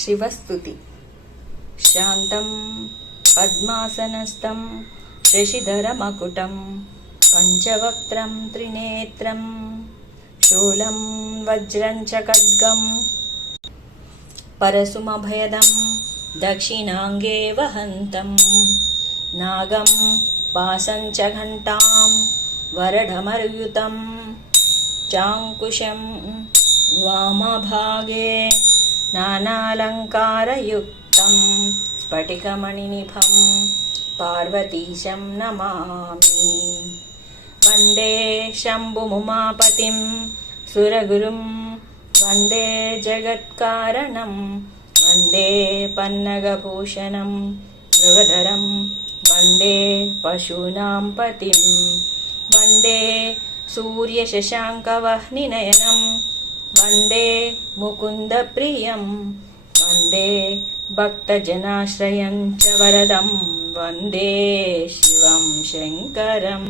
శివస్తుతి శాంతం పద్మాసనస్థం శశిధరమకుటం పంచవక్త్రం త్రినేత్రం శూలం వజ్రం చ ఖడ్గం పరశుమభయదం దక్షిణాంగే వహంతం నాగం పాసం చ ఘంటాం వరఢమర్యుతం చాంకుశం వామభాగే नानालङ्कारयुक्तं स्फटिकमणिनिभं पार्वतीशं नमामि। वन्दे शम्भुमुमापतिं सुरगुरुं वन्दे जगत्कारणं वन्दे पन्नगभूषणं मृगधरं वन्दे पशूनां पतिं वन्दे सूर्यशशाङ्कवह्निनयनम् వందే ముకుందప్రియం వందే భక్తజనాశ్రయం చ వరదం వందే శివం శంకరం